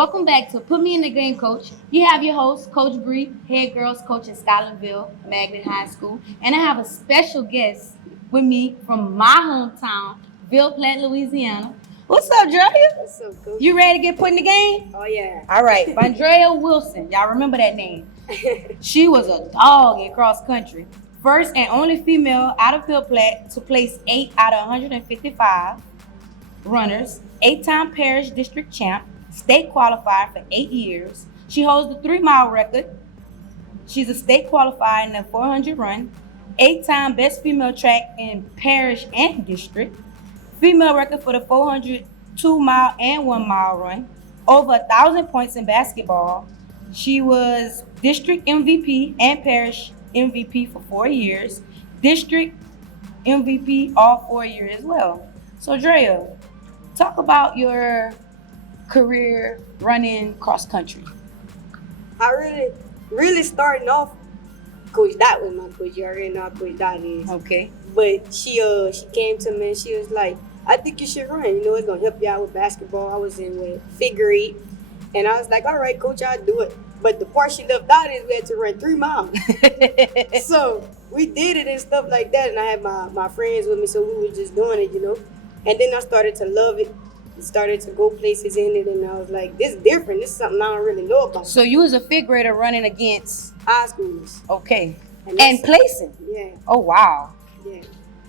Welcome back to Put Me in the Game, Coach. You have your host, Coach Bree, head girls coach at Scotlandville, Magnet High School. And I have a special guest with me from my hometown, Ville Platt, Louisiana. What's up, Drea? What's up, Coach? You ready to get put in the game? Oh, yeah. All right, Vandryua Wilson. Y'all remember that name? She was a dog in cross country. First and only female out of Ville Platt to place 8 out of 155 runners, 8-time parish district champ, state qualifier for 8 years. She holds the 3-mile record. She's a state qualifier in the 400 run, 8-time best female track in parish and district, female record for the 400 2-mile and 1-mile run, over 1,000 points in basketball. She was district MVP and parish MVP for 4 years, district MVP all 4 years as well. So Drea, talk about your career running cross country. I really starting off, Coach Dot was my coach. You already know how Coach Dot is. Okay. But she came to me and she was like, I think you should run. You know, it's going to help you out with basketball. I was in figure 8. And I was like, all right, Coach, I'll do it. But the part she left out is we had to run 3 miles. So we did it and stuff like that. And I had my friends with me, so we were just doing it, you know. And then I started to love it. Started to go places in it, and I was like, this is different. This is something I don't really know about. So you was a fifth grader running against high schoolers. Okay. And placing. Yeah. Oh wow. Yeah.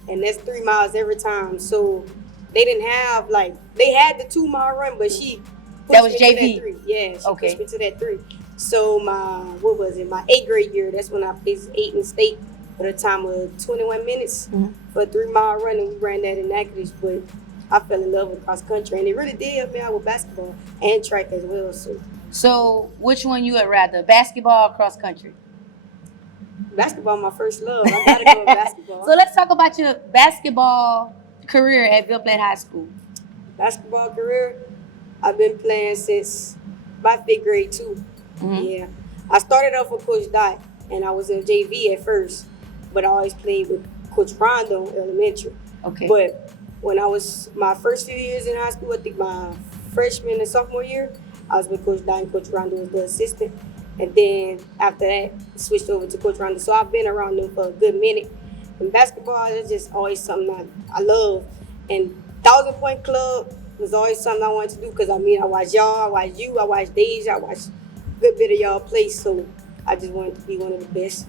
And that's 3 miles every time. So they didn't have they had the 2-mile run, but she that was pushed JV. Me to that 3. Yeah, she okay. pushed me to that 3. So my 8th grade year, that's when I placed 8 in state for a time of 21 minutes for a 3-mile run, and we ran that in Natchitoches. But I fell in love with cross country, and it really did help me out with basketball and track as well. So which one you would rather, basketball or cross country? Basketball, my first love. I gotta go with basketball. So let's talk about your basketball career at Ville Platt High School. Basketball career, I've been playing since my 5th grade too. Yeah, I started off with Coach Dot, and I was in JV at first, but I always played with Coach Rondo elementary. Okay. But when I was my first few years in high school, I think my freshman and sophomore year, I was with Coach Dot, and Coach Rondo was the assistant. And then after that, I switched over to Coach Rondo. So I've been around them for a good minute. And basketball is just always something I love. And 1,000-point club was always something I wanted to do because, I watch y'all, I watch you, I watch Deja, I watch a good bit of y'all play. So I just wanted to be one of the best.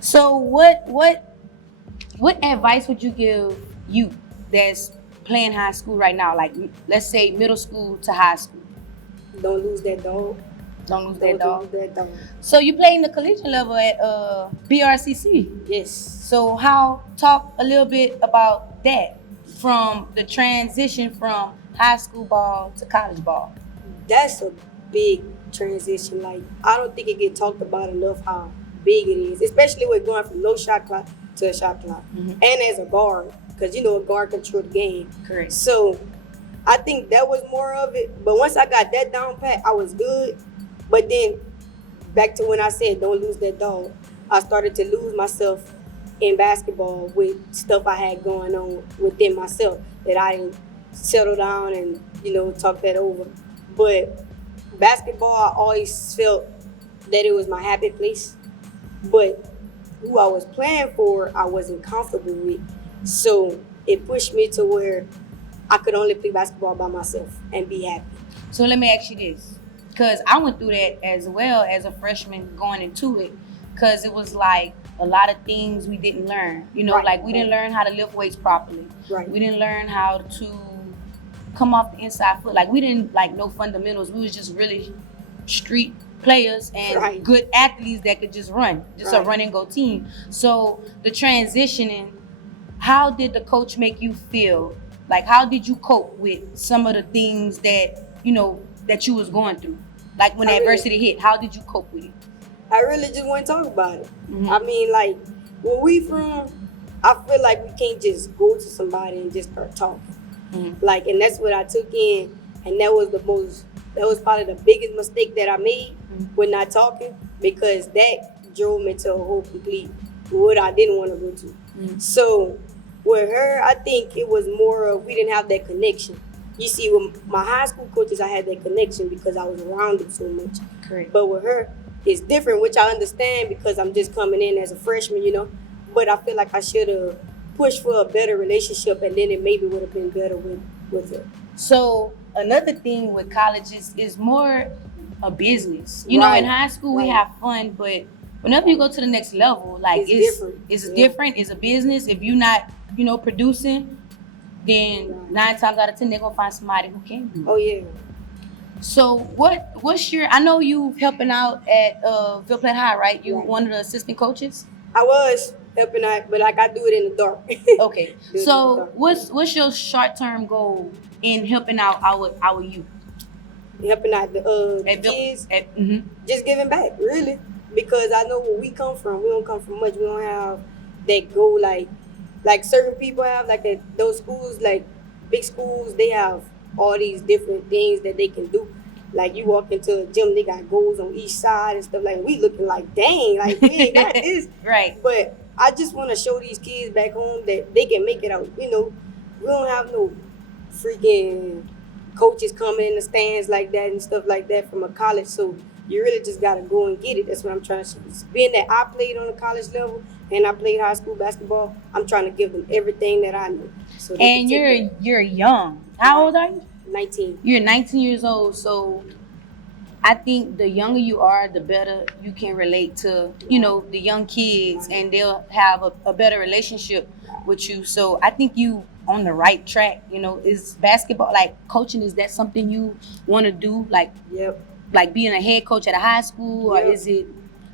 So what advice would you give you that's playing high school right now? Like, let's say middle school to high school. Don't lose that dog. Don't lose that dog. That dog. So you play in the collegiate level at BRCC. Yes. So talk a little bit about that, from the transition from high school ball to college ball. That's a big transition. Like, I don't think it gets talked about enough how big it is, especially with going from no shot clock to a shot clock. And as a guard, because a guard controls the game. Correct. So I think that was more of it. But once I got that down pat, I was good. But then back to when I said don't lose that dog, I started to lose myself in basketball with stuff I had going on within myself that I didn't settle down and, talk that over. But basketball, I always felt that it was my happy place. But who I was playing for, I wasn't comfortable with. So it pushed me to where I could only play basketball by myself and be happy. So let me ask you this, because I went through that as well as a freshman going into it, because it was like a lot of things we didn't learn. We didn't learn how to lift weights properly. Right. We didn't learn how to come off the inside foot. Like, we didn't know fundamentals. We was just really street players and good athletes that could just run, a run and go team. So the transitioning, how did the coach make you feel? Like, how did you cope with some of the things that, that you was going through? Like, when adversity hit, how did you cope with it? I really just want to talk about it. Where we from, I feel like we can't just go to somebody and just start talking. And that's what I took in, and that was probably the biggest mistake that I made with not talking, because that drove me to a whole complete what I didn't want to go to. So with her, I think it was more of we didn't have that connection. you see, with my high school coaches, I had that connection because I was around them so much. Correct. But with her, it's different, which I understand because I'm just coming in as a freshman, you know. But I feel like I should have pushed for a better relationship, and then it maybe would have been better with her. So another thing with colleges is more a business. You know, in high school we have fun, but whenever you go to the next level, like it's different. It's a business. If you're not, you know, producing, then 9 times out of 10 they're gonna find somebody who can do it. Oh yeah. So what's your? I know you helping out at Ville Platt High, right? You one of the assistant coaches. I was helping out, but like I do it in the dark. Okay. So what's your short-term goal in helping out our youth? Helping out the kids, just giving back, really, because I know where we come from. We don't come from much. We don't have that goal like certain people have, like at those schools, like big schools. They have all these different things that they can do. Like you walk into a gym, they got goals on each side and stuff. Like we looking like, dang, like we ain't got this. Right. But I just want to show these kids back home that they can make it out. You know, we don't have no freaking coaches coming in the stands like that and stuff like that from a college. So you really just got to go and get it. That's what I'm trying to say. Being that I played on a college level and I played high school basketball, I'm trying to give them everything that I know. So and you're young. How old are you? 19. You're 19 years old. So I think the younger you are, the better you can relate to, you know, the young kids, and they'll have a better relationship with you. So I think you on the right track. You know, is basketball, like coaching, is that something you want to do? Like, like being a head coach at a high school, or is it,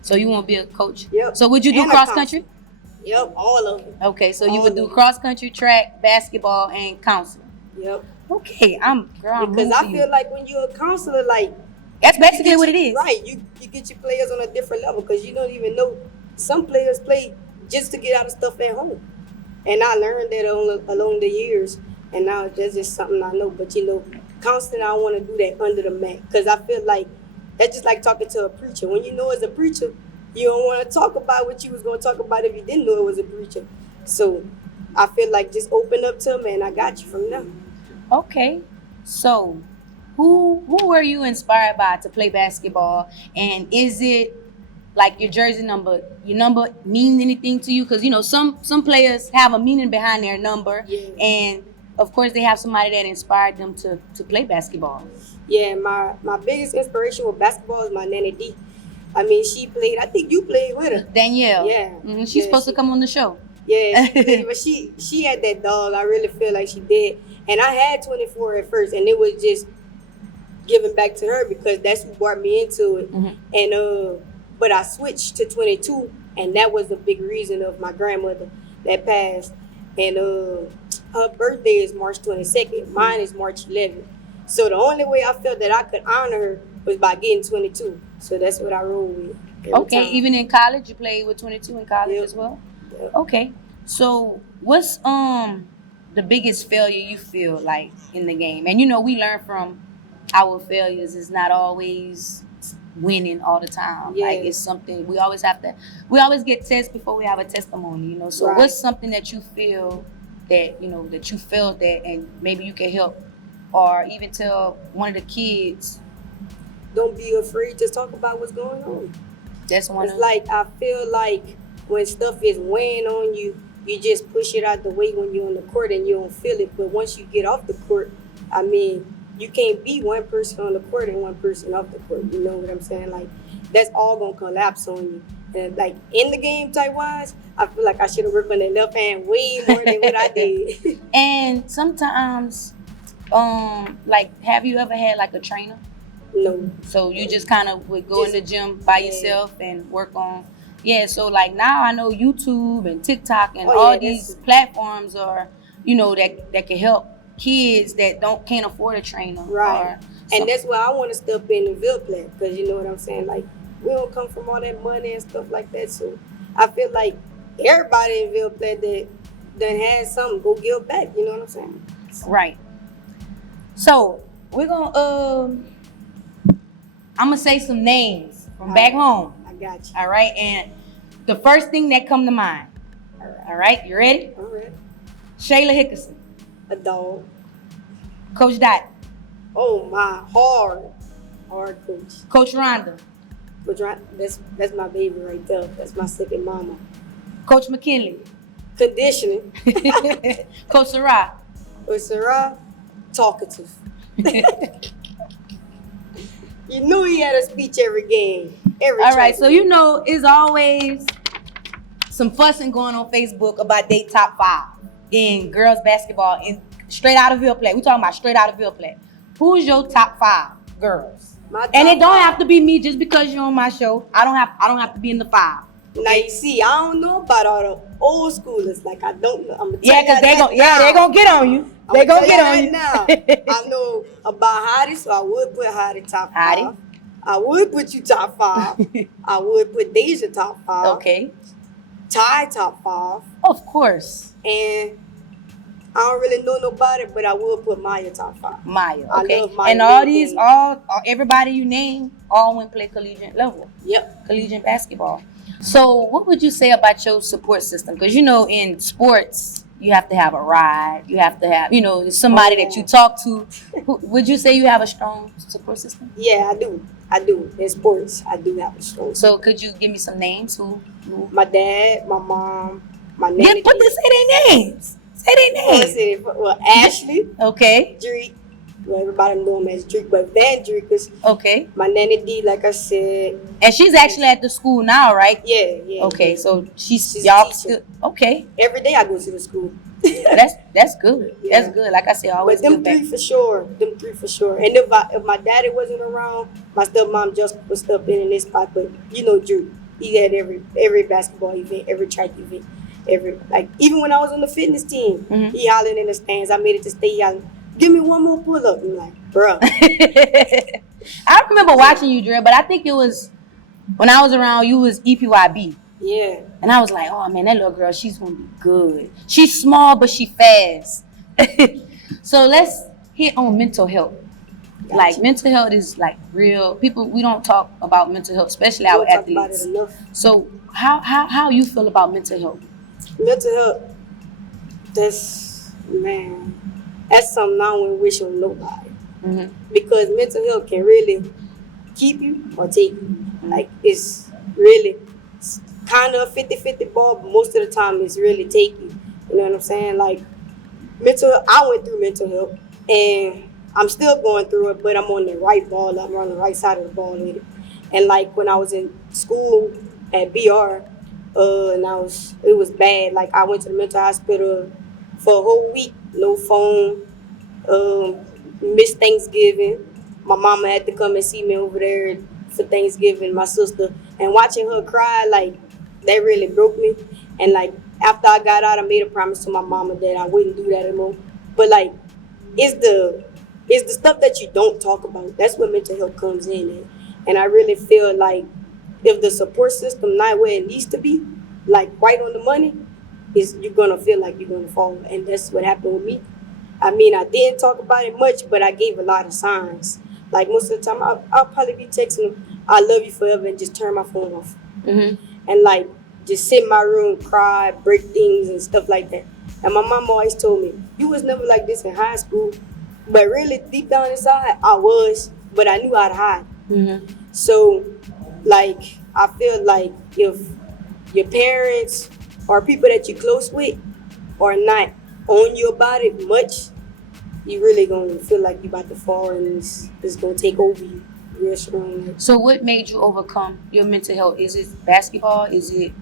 so you want to be a coach? So would you do cross country? All of it. Okay, so you would do cross country, track, basketball, and counseling. Okay, because I feel like when you're a counselor, like that's basically what it is. Right, you get your players on a different level because you don't even know. Some players play just to get out of stuff at home, and I learned that along the years, and now that's just something I know. But you know, counseling, I want to do that under the mat because I feel like that's just like talking to a preacher. When you know as a preacher, you don't want to talk about what you was going to talk about if you didn't know it was a preacher. So I feel like just open up to them, and I got you from there. Okay, so who were you inspired by to play basketball, and is it like your jersey number? Your number mean anything to you? Because you know some players have a meaning behind their number, and of course they have somebody that inspired them to play basketball. Yeah, my biggest inspiration with basketball is my Nanny D. I mean, she played. I think you played with her, Danielle. Yeah, she's supposed to come on the show. Yeah, but she had that dog. I really feel like she did. And I had 24 at first, and it was just giving back to her because that's who brought me into it. And but I switched to 22, and that was a big reason of my grandmother that passed. And her birthday is March 22nd. Mine is March 11th. So the only way I felt that I could honor her was by getting 22. So that's what I rolled with. Okay, even in college, you played with 22 in college as well? Okay, so what's the biggest failure you feel like in the game? And you know, we learn from our failures. It's not always winning all the time. Like it's something we always get tests before we have a testimony, you know. So what's something that you feel that, you know, that you felt that and maybe you can help or even tell one of the kids? Don't be afraid to talk about what's going on. That's one. It's like I feel like when stuff is weighing on you, you just push it out the way when you're on the court and you don't feel it. But once you get off the court, I mean, you can't be one person on the court and one person off the court. You know what I'm saying? Like, that's all going to collapse on you. And, like, in the game type-wise, I feel like I should have worked on that left hand way more than what I did. And sometimes, like, have you ever had, like, a trainer? No. So you just kind of would go in the gym by yourself and work on... Yeah, so like now I know YouTube and TikTok and all these platforms are, you know, that can help kids that can't afford a trainer. Right. And that's why I want to step in Ville Platt, because you know what I'm saying? Like, we don't come from all that money and stuff like that. So I feel like everybody in Ville Platt that has something, go give back. You know what I'm saying? Right. So we're going to, I'm going to say some names from back home. Gotcha. All right, and the first thing that come to mind. All right, you ready? I'm ready. Shayla Hickerson. A dog. Coach Dot. Oh my, hard coach. Coach Rhonda. Coach Rhonda, that's my baby right there. That's my second mama. Coach McKinley. Conditioning. Coach Sarah. Coach Sarah, talkative. You knew he had a speech every game. All right, so you know it's always some fussing going on Facebook about their top 5 in girls basketball in straight out of Ville Platt. We talking about straight out of Ville Platt. Who's your top 5 girls? And it don't have to be me just because you're on my show. I don't have to be in the 5. Now you see, I don't know about all the old schoolers. Like I don't know. I'm yeah, because they're gonna get on you. They're gonna get on you. Now. I know about Hottie, so I would put Hottie top 5. Hottie. I would put you top 5. I would put Deja top 5. Okay. Ty top 5. Of course. And I don't really know nobody, but I will put Maya top 5. Maya, okay. I love Maya. And all these, everybody you name, all went play collegiate level. Yep. Collegiate basketball. So what would you say about your support system? Because, you know, in sports, you have to have a ride. You have to have, you know, somebody that you talk to. Would you say you have a strong support system? Yeah, I do. In sports, I do have a strong. So could you give me some names? Who? My dad, my mom, my nanny. Say their names. Say their names. Well, Ashley. Okay. Drake. Well, everybody know him as Drake, but Vandryua. Okay. My nanny D, like I said. And she's actually at the school now, right? Yeah. Okay, yeah. so she's y'all still okay. Every day I go to the school. that's good. Yeah. That's good. Like I said, always. But them three for sure. And if my daddy wasn't around, my stepmom just was up in this spot. But you know, Drew, he had every basketball event, every track event, even when I was on the fitness team, he hollering in the stands. I made it to stay yelling, "Give me one more pull up." I'm like, bruh. I remember watching you, Dre, but I think it was when I was around. You was EPYB. Yeah. And I was like, oh man, that little girl, she's gonna be good. She's small, but she fast. So let's hit on mental health. Gotcha. Like mental health is like real. People, we don't talk about mental health, especially our athletes. Talk about it enough. So how you feel about mental health? Mental health, that's something I wouldn't wish on nobody. Because mental health can really keep you or take you. Like it's really kind of a 50-50 ball, but most of the time it's really take you. You know what I'm saying? Like I went through mental health and I'm still going through it, but I'm on the right ball. I'm on the right side of the ball with it. And like when I was in school at BR, it was bad. Like I went to the mental hospital for a whole week, no phone, missed Thanksgiving. My mama had to come and see me over there for Thanksgiving, my sister, and watching her cry, like that really broke me. And like after I got out, I made a promise to my mama that I wouldn't do that anymore. But like it's the stuff that you don't talk about. That's what mental health comes in at. And I really feel like if the support system not where it needs to be, like right on the money, you're gonna feel like you're gonna fall. And that's what happened with me. I mean, I didn't talk about it much, but I gave a lot of signs. Like most of the time, I'll probably be texting them, "I love you forever," and just turn my phone off. And like just sit in my room, cry, break things and stuff like that. And my mom always told me, "You was never like this in high school," but really deep down inside, I was, but I knew how to hide. So, like, I feel like if your parents or people that you're close with are not on you about it much, you really gonna feel like you about to fall and it's gonna take over you real strong. So what made you overcome your mental health? Is it basketball? Is it,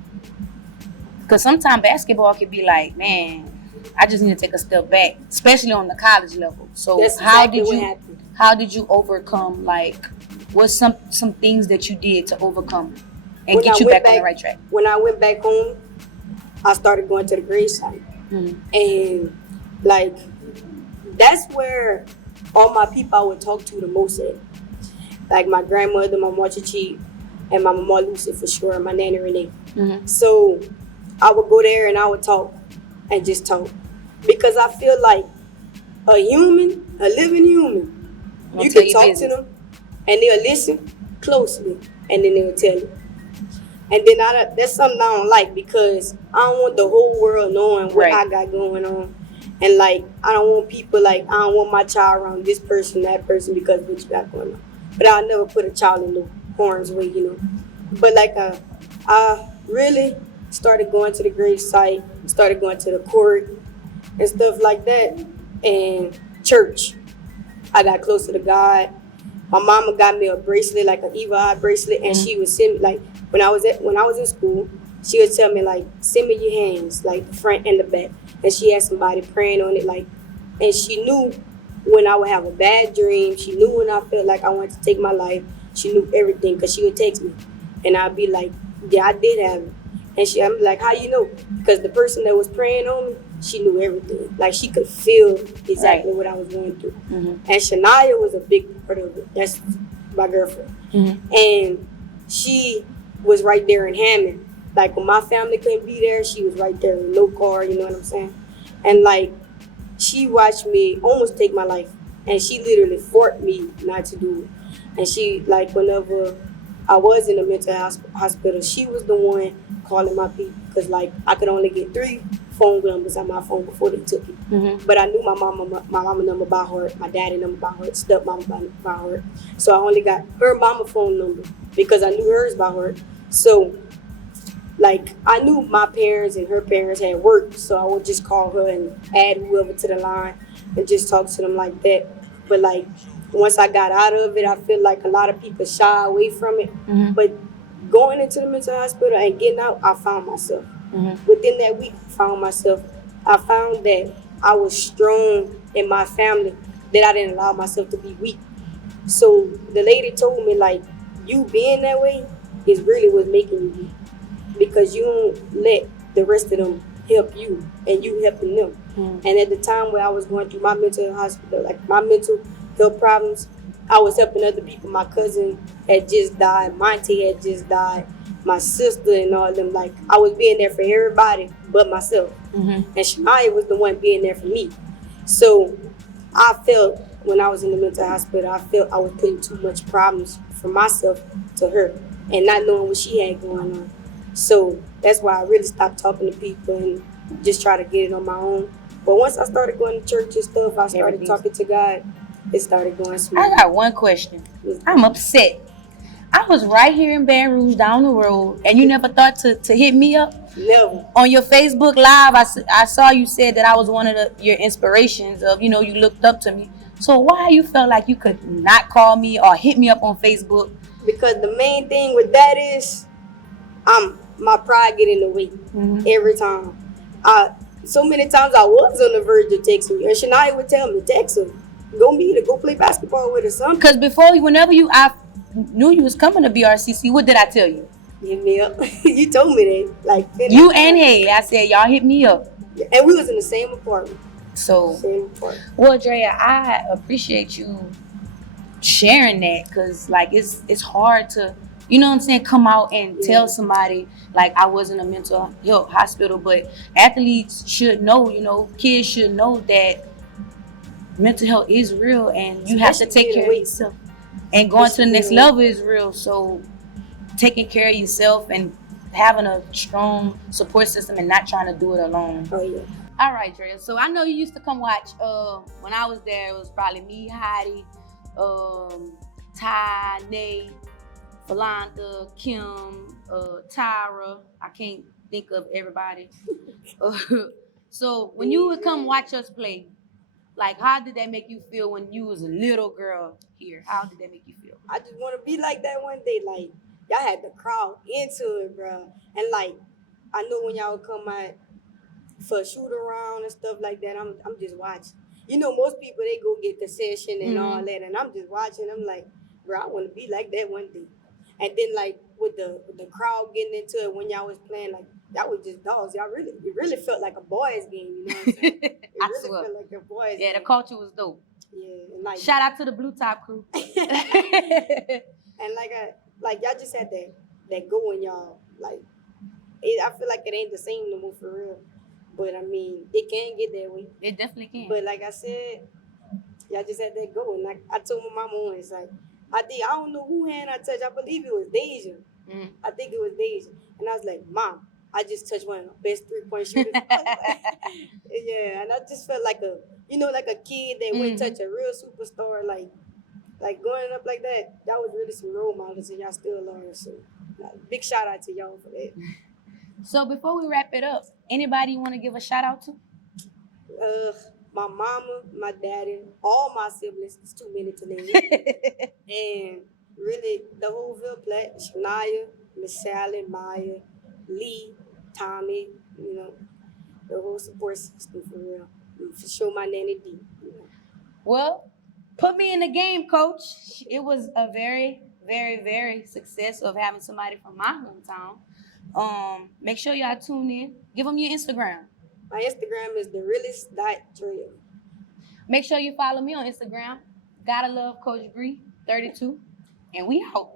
because sometimes basketball can be like, man, I just need to take a step back, especially on the college level. So that's exactly how did you overcome, like, what's some things that you did to overcome and get you back on the right track? When I went back home, I started going to the grave site. And like that's where all my people I would talk to the most at. Like my grandmother, my mama Chichi, and my mama Lucy for sure, my nanny Renee. So I would go there and I would talk and just talk. Because I feel like a living human, you can talk to them and they'll listen closely and then they'll tell you. And then that's something I don't like because I don't want the whole world knowing what I got going on. And like, I don't want people like, I don't want my child around this person, that person, because what you got going on. But I'll never put a child in the harm's way, you know. But like, I really started going to the grave site, started going to the court and stuff like that, and church. I got closer to God. My mama got me a bracelet, like an evil eye bracelet, and she would send me, like, when I was in school, she would tell me, like, send me your hands, like the front and the back. And she had somebody praying on it, like, and she knew when I would have a bad dream. She knew when I felt like I wanted to take my life. She knew everything, because she would text me. And I'd be like, yeah, I did have it. And I'm like, how you know? Because the person that was praying on me, she knew everything. Like, she could feel exactly what I was going through. And Shania was a big part of it. That's my girlfriend. And she was right there in Hammond. Like, when my family couldn't be there, she was right there with no car, you know what I'm saying? And like, she watched me almost take my life. And she literally fought me not to do it. And she, like, whenever I was in a mental hospital, she was the one calling my people. Because, like, I could only get 3 phone numbers on my phone before they took it. But I knew my mama number by heart, my daddy number by heart, stepmama by heart. So I only got her mama phone number because I knew hers by heart. So, like, I knew my parents and her parents had work, so I would just call her and add whoever to the line and just talk to them like that. But like, once I got out of it, I feel like a lot of people shy away from it. But going into the mental hospital and getting out, I found myself. Within that week, I found myself. I found that I was strong in my family, that I didn't allow myself to be weak. So the lady told me, like, you being that way is really what's making you weak, because you don't let the rest of them help you and you helping them. And at the time where I was going through my mental hospital, like my mental health problems, I was helping other people. My cousin had just died, Monty had just died, my sister and all of them. Like, I was being there for everybody but myself. And Shania was the one being there for me. So I felt when I was in the mental hospital, I felt I was putting too much problems for myself to her and not knowing what she had going on. So that's why I really stopped talking to people and just try to get it on my own. But once I started going to church and stuff, I started talking to God. It started going smooth. I got one question. I'm upset. I was right here in Baton Rouge down the road, and you never thought to hit me up? Never. On your Facebook Live, I saw you said that I was one of your inspirations of, you looked up to me. So why you felt like you could not call me or hit me up on Facebook? Because the main thing with that is, my pride get in the way every time. So many times I was on the verge of texting you, and Shania would tell me, text her, go meet her, go play basketball with her, something. Because whenever I knew you was coming to BRCC, what did I tell you? Hit me up. You told me that. Like, you and Hay, I said, y'all hit me up. And we was in the same apartment. Well, Drea, I appreciate you sharing that, because like it's hard to, you know what I'm saying, come out and tell somebody like I was in a mental health hospital. But athletes should know, kids should know that mental health is real, and you have to take care of yourself. And going to the next level is real. So taking care of yourself and having a strong support system and not trying to do it alone. All right, Drea. So I know you used to come watch. When I was there, it was probably me, Heidi, Ty, Nate, Valanda, Kim, Tyra. I can't think of everybody. So when you would come watch us play, like, how did that make you feel when you was a little girl here? How did that make you feel? I just want to be like that one day. Like, y'all had the crowd into it, bro. And like, I know when y'all would come out for a shoot around and stuff like that, I'm just watching. You know, most people, they go get concession and all that, and I'm just watching. I'm like, bro, I want to be like that one day. And then like with the crowd getting into it when y'all was playing, like, y'all was just dogs. It really felt like a boys game, you know what I'm saying? It really felt like a boys game. The culture was dope. Yeah, and like, shout out to the Blue Top crew. And like y'all just had that go in y'all. Like, I feel like it ain't the same no more for real. But I mean, it can get that way. It definitely can. But like I said, y'all just had that go. And like I told my mama once, like, I don't know who hand I touched. I believe it was Deja. I think it was Deja. And I was like, Mom, I just touched one of the best 3-point shooters. Yeah, and I just felt like like a kid that went touch a real superstar, like growing up like that. That was really some role models, and y'all still are. So, big shout out to y'all for that. So before we wrap it up, anybody you want to give a shout out to? My mama, my daddy, all my siblings. It's too many to name. And really, the whole Ville Platt, Shania, Miss Sally, Maya, Lee, Tommy, the whole support system for real. For sure, my nanny D. Well, put me in the game, coach. It was a very, very, very success of having somebody from my hometown. Make sure y'all tune in. Give them your Instagram. My Instagram is therealest.trail. Make sure you follow me on Instagram. Gotta love Coach Bree 32. And we out.